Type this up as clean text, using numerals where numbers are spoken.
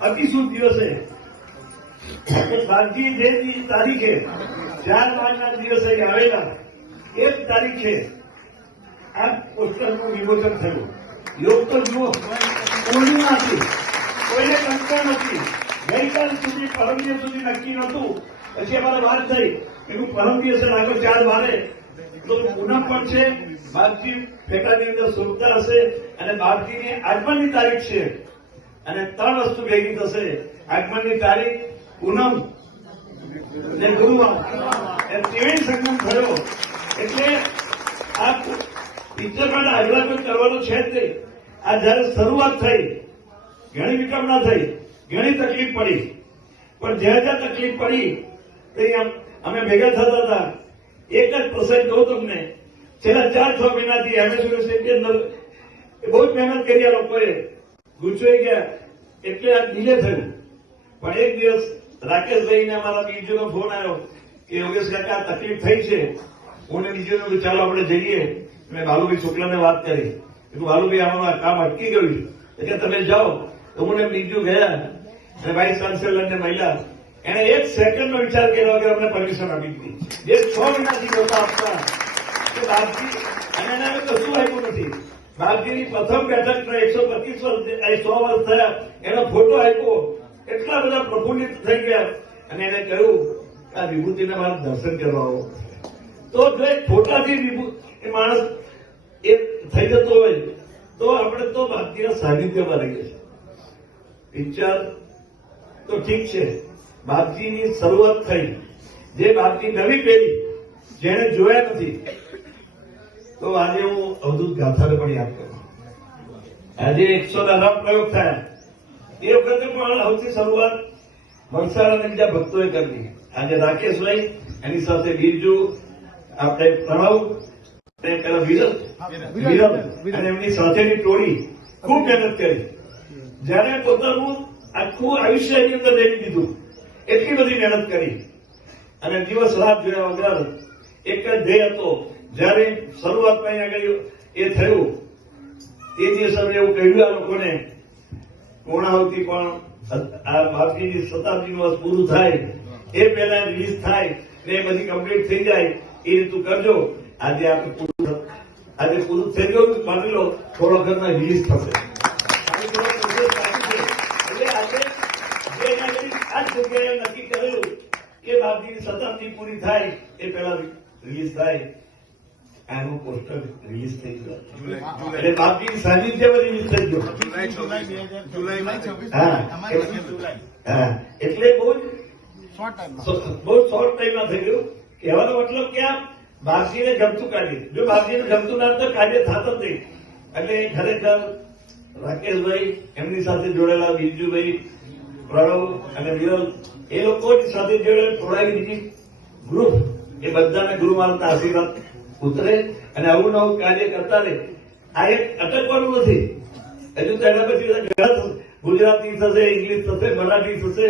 અતિશુભ દિવસે બાપજી જે તારીખે 4/5 દિવસે આવેલા એ જ તારીખે આ પોસ્ટરનું વિમોચન થયું. યોગ તો જુઓ, પૂર્ણિમા હતી, કોઈને કંટાળ નથી. ગઈકાલ સુધી પરમ દિવસ સુધી નક્કી નહોતું. પછી અમારે વાત થઈ એવું પરમ દિવસે લાગ્યો 4/12 તો પૂનમ પણ છે. બાપજી પેટાની અંદર સુરતા હશે અને બાપજીની આગમનની તારીખ છે અને 3 વસ્તુ ભેગી થશે. આગમનની તારીખ, પૂનમ ને ગુરુવાર, એ ત્રિવેણી સંગમ થયો. એટલે આ પિક્ચર માટે આગલા કોઈ કરવાનું છે જ નહીં. આ જયારે શરૂઆત થઈ, ઘણી વિકલ્પના થઈ, ઘણી તકલીફ પડી, પણ જ્યાં જ્યાં તકલીફ પડી ત્યાં અમે ભેગા થતા હતા. એક જ પ્રસંગ કહું તમને, છેલ્લા 4-6 મહિનાથી એમએસ યુનિવર્સિટી અંદર બહુ જ મહેનત કરી આ લોકોએ, ગુચવાઈ ગયા એટલે આ ડિલે થયું. પણ એક દિવસ રાકેશભાઈને અમારા બીજુનો ફોન આવ્યો કે યોગેશ કાકા આ તકલીફ થઈ છે. હું બીજું ચાલો આપણે જઈએ. મેં બાલુભાઈ શુક્લાને વાત કરી, બાલુભાઈ આમાં કામ અટકી ગયું એટલે તમે જાઓ. તો હું બીજું ગયા અને વાઇસ ચાન્સેલર ને મહિલા એને 1 સેકન્ડનો વિચાર કર્યો કે અમને પરમિશન આપી દીધી. જે 6 મહિનાથી નહોતા આપતા કે બાપજી, અને એને હવે કશું આપ્યું નથી. બાપજીની પ્રથમ બેઠક 125 વર્ષ 100 વર્ષ થયા એનો ફોટો આપ્યો. એટલા બધા પ્રફુલ્લિત થઈ ગયા અને એને કહ્યું આ વિભૂતિને મારે દર્શન કરવા આવો. તો જો એક ફોટાથી એ માણસ એ થઈ જતો હોય તો આપણે તો બાપજીના સાનિધ્યમાં રહીએ છીએ. પિક્ચર તો ઠીક છે, બાપજીની શરૂઆત થઈ, જે બાપજી નવી પેઢી જેને જોયા નથી, તો આજે હું અવધૂત ગાથાને પણ યાદ કરું. આજે 109 પ્રયોગ થયા. એ વખતે પણ સૌથી શરૂઆત વલસાડ અને બીજા ભક્તોએ કરી. આજે રાકેશભાઈ, એની સાથે બીરજુ, આપણે પ્રણવ, વિરલ અને એમની સાથેની ટોળી ખૂબ મહેનત કરી. જયારે પોતાનું આખું આયુષ્ય એની અંદર દઈ દીધું, એટલી બધી મહેનત કરી અને દિવસ રાત જોયા વગર એક જ ધ્યેય હતો. જયારે શરૂઆતમાં અહીંયા એ થયું એ દિવસ અમે એવું કહ્યું આ લોકોને, પૂર્ણાહુતિ પણ આ બાપજીની શતાબ્દીનું વર્ષ પૂરું થાય એ પહેલા રિલીઝ થાય ને એ બધી કમ્પ્લીટ થઈ જાય એ રીતું કરજો. આજે આપણે પૂરું થઈ ગયું, માની લો થોડો ઘરમાં રિલીઝ થશે. એટલે આજે આ જગ્યાએ નક્કી કર્યું કે બાપજીની શતાબ્દી પૂરી થાય એ પહેલા રિલીઝ થાય. આનું પોસ્ટર રિલીઝ થઈ ગયું એટલે બાપજીની સાનિધ્યમાં રિલીઝ થઈ ગયું. હા, એટલે બહુ શોર્ટ ટાઈમમાં થઈ ગયું. કહેવાનો મતલબ કે આ બાપજીને ગમતું કાર્ય, જો બાપજીને ગમતું ના તો કાર્ય થત જ નહીં. એટલે ખરેખર રાકેશભાઈ, એમની સાથે જોડેલા બીરજુભાઈ, પ્રણવ અને વિરલ, એ લોકોની સાથે જોડેલા થોડાની બીજી ગ્રુપ, એ બધાને ગુરુ મહારાજના આશીર્વાદ ઉતરે અને આવું નવું કાર્ય કરતા રહે. આ એક અટકવાનું નથી. હજુ તો એના પછી ગુજરાતી થશે, ઇંગ્લિશ થશે, મરાઠી થશે,